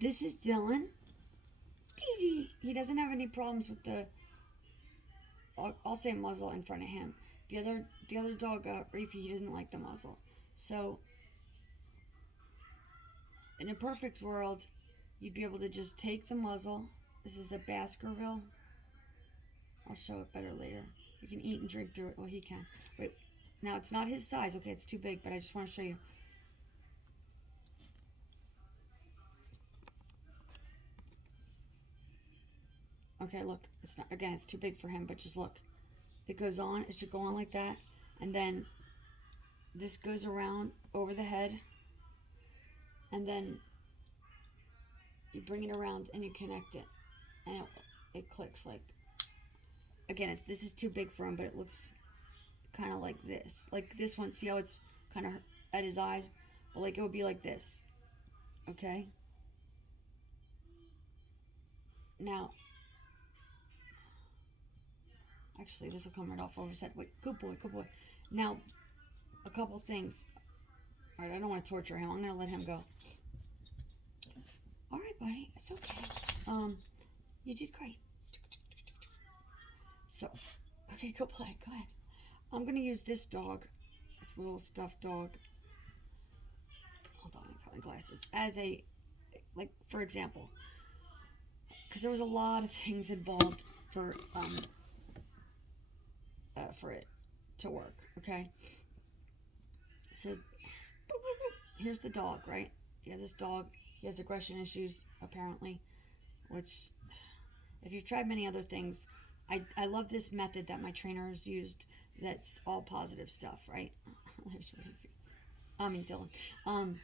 This is Dylan. He doesn't have any problems with the, I'll say muzzle in front of him. The other dog, Rafe, he doesn't like the muzzle. So, in a perfect world, you'd be able to just take the muzzle. This is a Baskerville. I'll show it better later. You can eat and drink through it. Well, he can. Wait, now it's not his size. Okay, it's too big, but I just want to show you. Okay, look. It's not, again, it's too big for him, but just look. It goes on. It should go on like that. And then this goes around over the head. And then you bring it around and you connect it. And it clicks like, again, this is too big for him, but it looks kind of like this. Like this one, see how it's kind of at his eyes? But like it would be like this. Okay? Now, actually, this will come right off over his head. Wait, good boy, good boy. Now, a couple things. All right, I don't want to torture him. I'm going to let him go. All right, buddy. It's okay. You did great. So, okay, go play. Go ahead. I'm going to use this dog, this little stuffed dog. Hold on, I got my glasses. As a, like, for example, because there was a lot of things involved for it to work, okay? So, here's the dog, right? You have this dog. He has aggression issues, apparently, which, if you've tried many other things, I love this method that my trainers used that's all positive stuff, right? There's Dylan.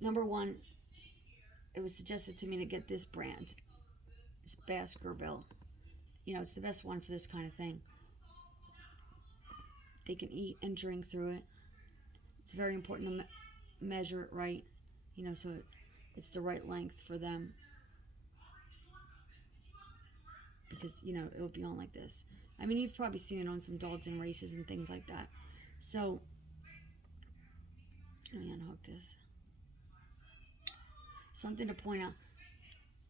Number one, it was suggested to me to get this brand. It's Baskerville. You know, it's the best one for this kind of thing. They can eat and drink through it. It's very important to measure it right, you know, so it's the right length for them. Because, you know, it'll be on like this. I mean, you've probably seen it on some dogs in races and things like that. So, let me unhook this. Something to point out.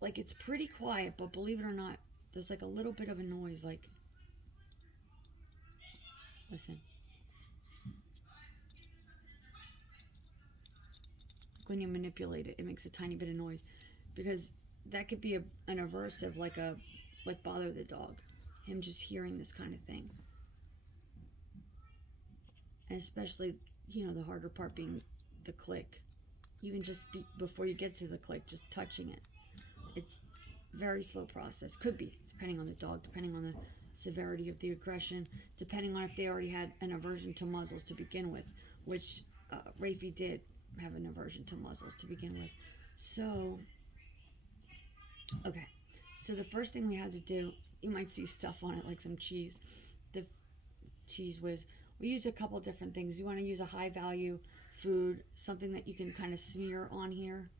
Like, it's pretty quiet, but believe it or not, there's like a little bit of a noise, like, listen. When you manipulate it, it makes a tiny bit of noise. Because that could be an aversive, like bother the dog. Him just hearing this kind of thing. And especially, you know, the harder part being the click. Even just before you get to the click, just touching it. It's very slow process. Could be, depending on the dog, depending on the severity of the aggression, depending on if they already had an aversion to muzzles to begin with, which Rafe did have an aversion to muzzles to begin with. So, okay. So the first thing we had to do, you might see stuff on it like some cheese. The Cheese Whiz. We use a couple different things. You want to use a high value food, something that you can kind of smear on here,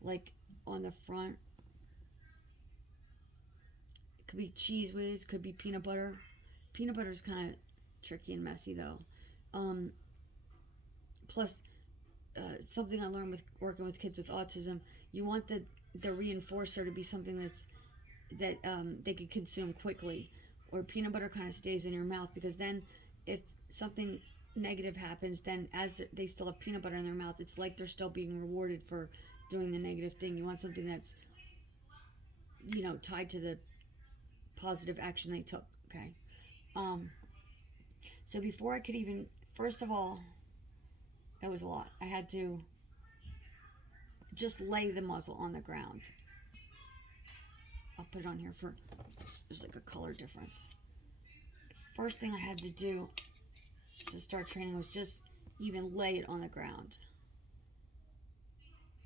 like on the front. It could be Cheese Whiz, could be peanut butter. Peanut butter is kind of tricky and messy though. Plus, something I learned with working with kids with autism, you want the reinforcer to be something that they could consume quickly, or peanut butter kind of stays in your mouth, because then if something negative happens, then as they still have peanut butter in their mouth, it's like they're still being rewarded for doing the negative thing. You want something that's, you know, tied to the positive action they took, okay? So before I could even, first of all, it was a lot. I had to just lay the muzzle on the ground. I'll put it on here for, there's like a color difference. First thing I had to do to start training was just even lay it on the ground.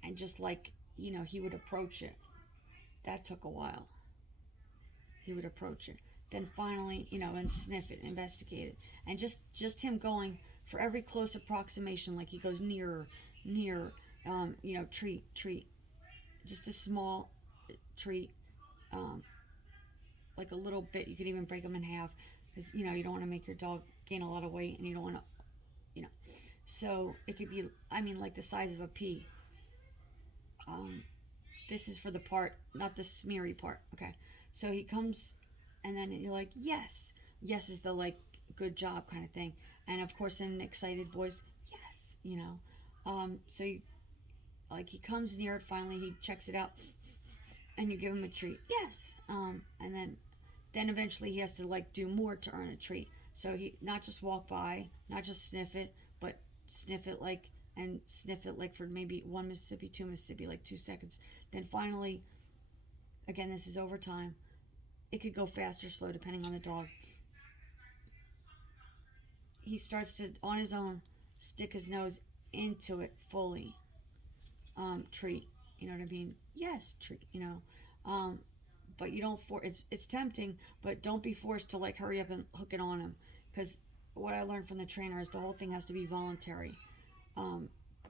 And just like, you know, he would approach it. That took a while. He would approach it. Then finally, you know, and sniff it, investigate it. And just him going for every close approximation, like he goes nearer, you know, treat. Just a small treat. Like a little bit. You could even break them in half, because, you know, you don't want to make your dog gain a lot of weight, and you don't want to, you know. So it could be, I mean, like the size of a pea. this is for the part, not the smeary part. Okay. So he comes, and then you're like, yes. Yes is the like, good job kind of thing. And of course, in an excited voice, yes, you know. So you, like, he comes near it finally, he checks it out, and you give him a treat. Yes. And then eventually he has to like do more to earn a treat. So he not just walk by, not just sniff it, but sniff it like and sniff it like for maybe 1 Mississippi, 2 Mississippi, like 2 seconds. Then finally, again, this is over time. It could go fast or slow depending on the dog. He starts to, on his own, stick his nose into it fully. Treat, you know what I mean? Yes, treat, you know. But you don't it's tempting, but don't be forced to like hurry up and hook it on him, because what I learned from the trainer is the whole thing has to be voluntary,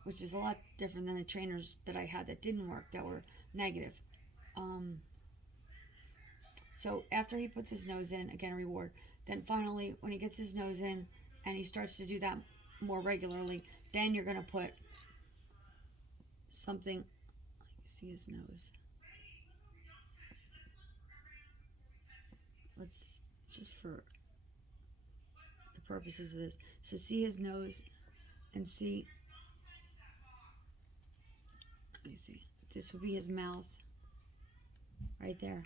which is a lot different than the trainers that I had that didn't work, that were negative. So after he puts his nose in, again, reward. Then finally, when he gets his nose in and he starts to do that more regularly, then you're going to put something. I can see his nose. Let's, just for the purposes of this. So see his nose and see. Let me see. This would be his mouth. Right there.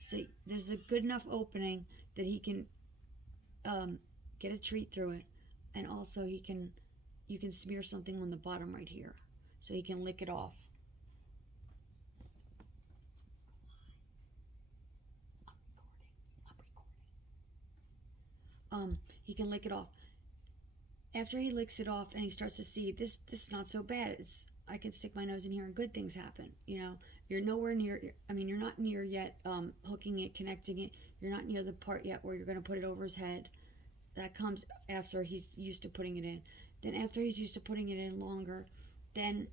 So there's a good enough opening that he can get a treat through it, and also you can smear something on the bottom right here, so he can lick it off. He can lick it off. After he licks it off and he starts to see this is not so bad. I can stick my nose in here and good things happen. You know, you're nowhere near. I mean, you're not near yet hooking it, connecting it. You're not near the part yet where you're going to put it over his head. That comes after he's used to putting it in. Then after he's used to putting it in longer, then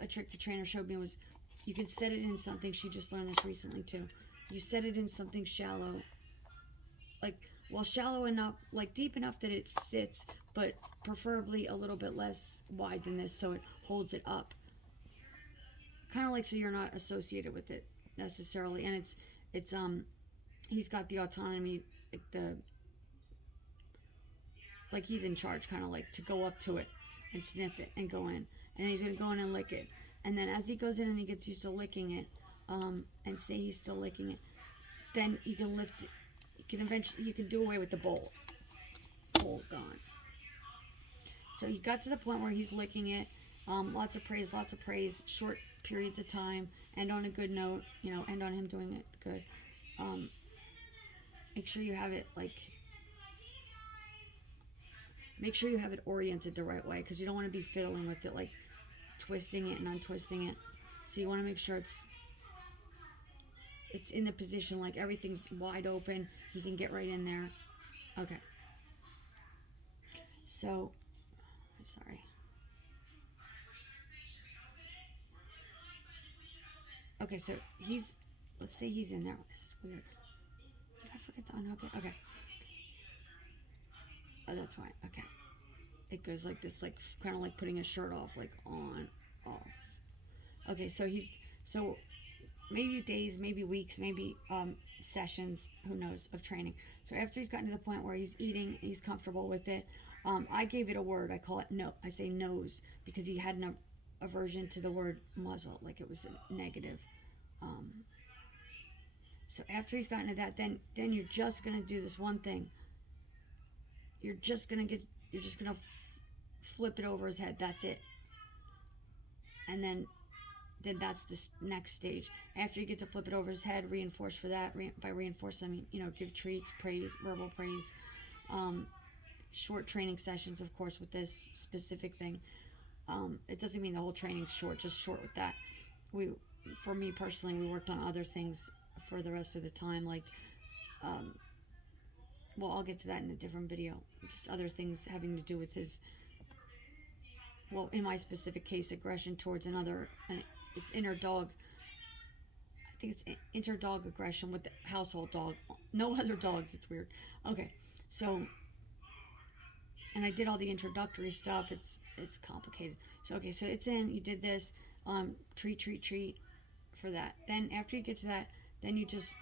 a trick the trainer showed me was you can set it in something. She just learned this recently too. You set it in something shallow, like, well, shallow enough, like deep enough that it sits, but preferably a little bit less wide than this, so it holds it up. Kind of like so you're not associated with it necessarily, and it's he's got the autonomy, like he's in charge, kind of like to go up to it and sniff it and go in, and he's gonna go in and lick it, and then as he goes in and he gets used to licking it, and say he's still licking it, then you can lift it. You can do away with the bowl. Bowl gone. So you got to the point where he's licking it. Lots of praise, short periods of time, end on a good note, you know, end on him doing it good. Make sure you have it oriented the right way, because you don't want to be fiddling with it, like twisting it and untwisting it. So you want to make sure it's in the position, like everything's wide open. You can get right in there. Okay. So, sorry. Okay, so let's say he's in there. This is weird. Did I forget to unhook it? Okay. Oh, that's why. Okay. It goes like this, like kind of like putting a shirt off, like on, off. Okay, so maybe days, maybe weeks, maybe sessions, who knows, of training. So after he's gotten to the point where he's eating, he's comfortable with it, I gave it a word. I call it no. I say nose, because he had an aversion to the word muzzle, like it was a negative. So after he's gotten to that, then you're just gonna do this one thing. You're just gonna flip it over his head. That's it. And then that's the next stage. After you get to flip it over his head, reinforce for that. By reinforce, I mean, you know, give treats, praise, verbal praise. Short training sessions, of course, with this specific thing. It doesn't mean the whole training's short, just short with that. For me personally, we worked on other things for the rest of the time, like, well, I'll get to that in a different video. Just other things having to do with his, well, in my specific case, aggression towards another, and it's inner dog. I think it's inter dog aggression with the household dog. No other dogs. It's weird. Okay, so, and I did all the introductory stuff. It's complicated. So okay, so it's in. You did this. Treat for that. Then after you get to that, then you just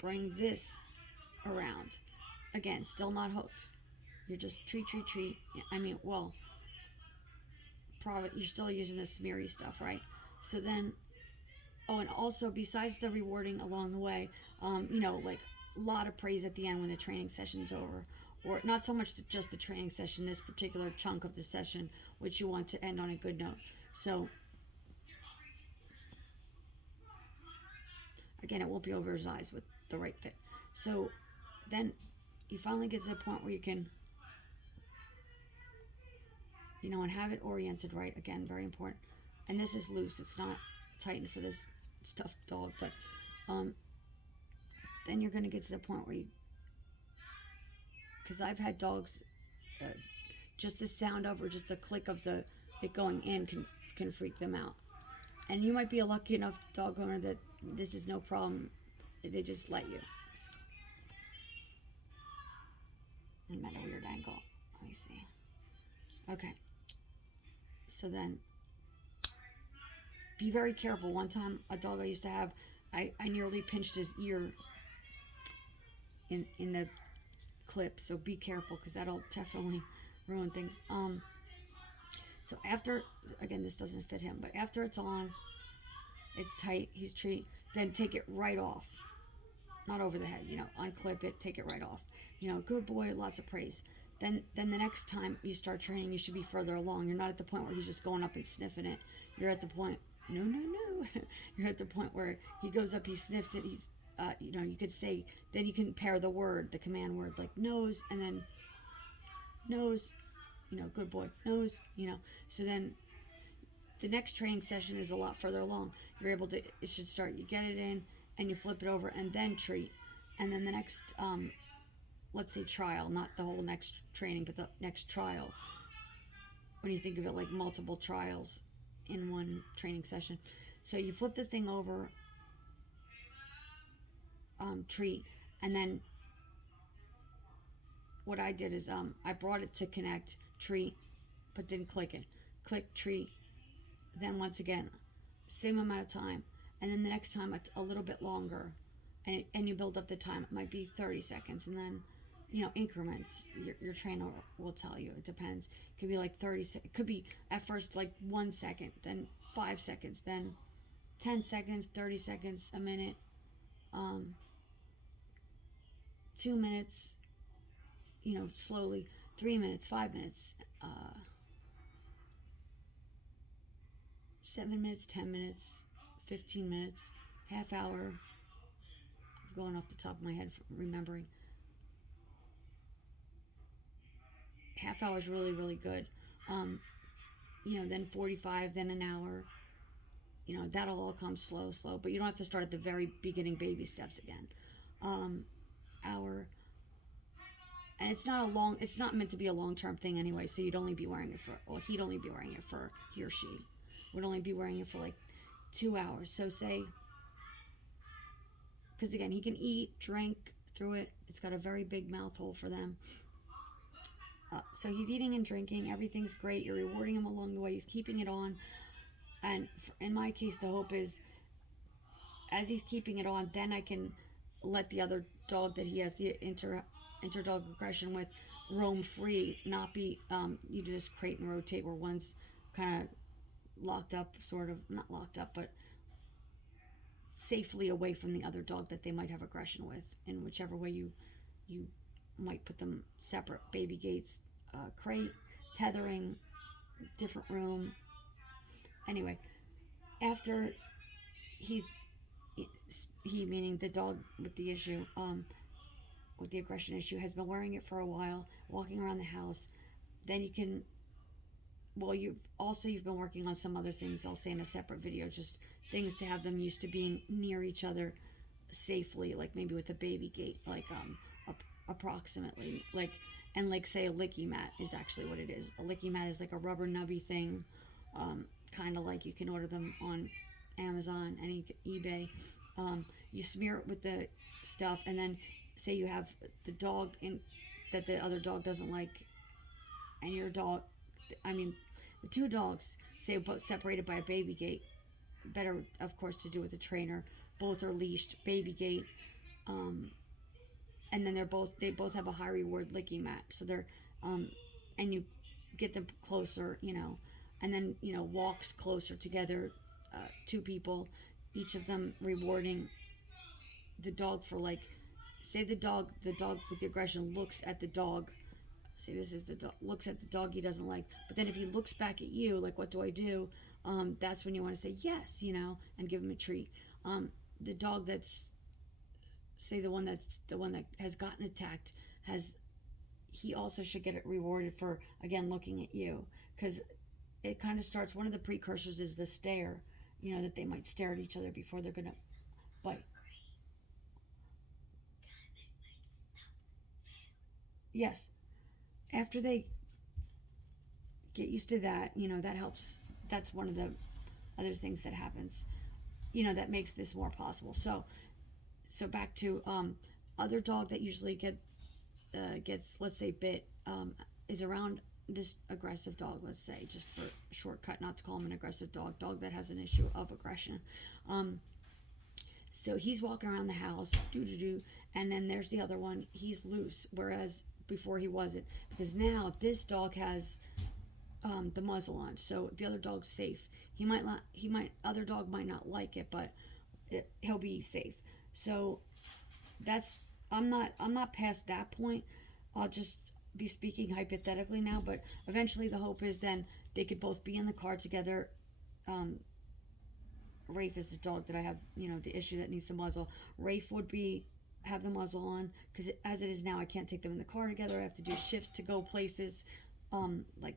bring this around. Again, still not hooked. You're just treat. I mean, well, probably you're still using the smeary stuff, right? So then, oh, and also besides the rewarding along the way, like a lot of praise at the end when the training session's over, or not so much just the training session, this particular chunk of the session, which you want to end on a good note. So again, it won't be over his eyes with the right fit. So then you finally get to the point where you can, and have it oriented right. Again, very important. And this is loose. It's not tightened for this stuffed dog, but then you're going to get to the point where because I've had dogs, just the sound of or just the click of it going in can freak them out. And you might be a lucky enough dog owner that this is no problem. They just let you. I'm at a weird angle. Let me see. Okay. So then, be very careful. One time, a dog I used to have, I nearly pinched his ear in the clip. So be careful, because that'll definitely ruin things. So after, again, this doesn't fit him, but after it's on, it's tight, he's treat, then take it right off. Not over the head, unclip it, take it right off. Good boy, lots of praise. Then the next time you start training, you should be further along. You're not at the point where he's just going up and sniffing it. You're at the point, no. You're at the point where he goes up, he sniffs it, he's, you could say, then you can pair the command word, like nose, and then nose, good boy, nose, So then the next training session is a lot further along. You're able to, it should start, you get it in, and you flip it over, and then treat. And then the next, let's say trial, not the whole next training, but the next trial. When you think of it like multiple trials in one training session. So you flip the thing over, treat, and then what I did is I brought it to connect, treat, but didn't click it. Click, treat, then once again, same amount of time, and then the next time it's a little bit longer, and you build up the time. It might be 30 seconds, and then increments. Your trainer will tell you. It depends. It could be like 30 seconds. It could be at first like 1 second, then 5 seconds, then 10 seconds, 30 seconds, a minute, 2 minutes, slowly, 3 minutes, 5 minutes, 7 minutes, 10 minutes, 15 minutes, half hour. I'm going off the top of my head, remembering. Half hour is really, really good. Then 45, then an hour. That'll all come slow, but you don't have to start at the very beginning, baby steps again. Hour. And it's not meant to be a long-term thing anyway, so he'd only be wearing it he or she would only be wearing it for like 2 hours. So say, because again, he can eat, drink through it. It's got a very big mouth hole for them. So he's eating and drinking. Everything's great. You're rewarding him along the way. He's keeping it on. And in my case, the hope is, as he's keeping it on, then I can let the other dog that he has the inter-dog aggression with roam free, not be, you do this crate and rotate where one's kind of locked up, sort of, not locked up, but safely away from the other dog that they might have aggression with, in whichever way you might put them separate. Baby gates, crate, tethering, different room. Anyway, after he meaning the dog with the issue, with the aggression issue, has been wearing it for a while, walking around the house, then you can, you've been working on some other things, I'll say in a separate video, just things to have them used to being near each other safely, like maybe with a baby gate, like approximately, like say a licky mat is actually what it is. A licky mat is like a rubber nubby thing, kind of like you can order them on Amazon, any eBay. You smear it with the stuff, and then say you have the dog that the other dog doesn't like, and your dog, the two dogs, say both separated by a baby gate, better, of course, to do with a trainer. Both are leashed, baby gate, and then they both have a high reward licking map. So they're, and you get them closer, and then walks closer together, two people, each of them rewarding the dog for, like, say the dog with the aggression looks at the dog. Say this is the dog, looks at the dog he doesn't like, but then if he looks back at you, like, what do I do? That's when you want to say yes, and give him a treat. The dog that's, say the one that has gotten attacked, he also should get it rewarded for, again, looking at you, because it kind of starts, one of the precursors is the stare, that they might stare at each other before they're gonna bite. Yes, after they get used to that, that helps. That's one of the other things that happens, that makes this more possible. So back to other dog that usually gets, let's say, bit, is around this aggressive dog, let's say, just for a shortcut, not to call him an aggressive dog that has an issue of aggression. So he's walking around the house, and then there's the other one, he's loose, whereas before he wasn't, because now this dog has the muzzle on, so the other dog's safe. Other dog might not like it, but he'll be safe. So I'm not past that point. I'll just be speaking hypothetically now, but eventually the hope is then they could both be in the car together. Rafe is the dog that I have, the issue that needs the muzzle. Rafe would have the muzzle on, because as it is now, I can't take them in the car together. I have to do shifts to go places, like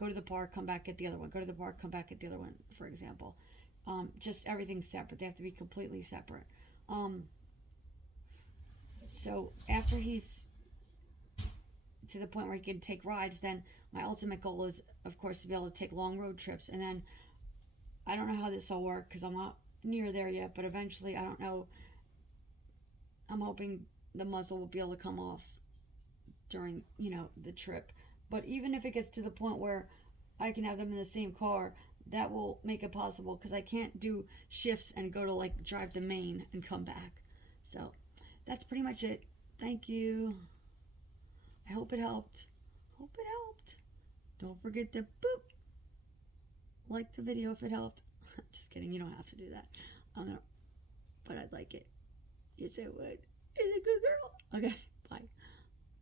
go to the park, come back, get the other one, go to the park, come back, get the other one, for example. Just everything's separate. They have to be completely separate. So after he's to the point where he can take rides, then my ultimate goal is, of course, to be able to take long road trips. And then I don't know how this will work, because I'm not near there yet, but eventually, I don't know, I'm hoping the muzzle will be able to come off during, the trip. But even if it gets to the point where I can have them in the same car, that will make it possible, because I can't do shifts and go to, like, drive to Maine and come back. So that's pretty much it. Thank you. I hope it helped. Don't forget to like the video if it helped. Just kidding, you don't have to do that. But I'd like it. Yes, I would. Is a good girl. Okay, bye.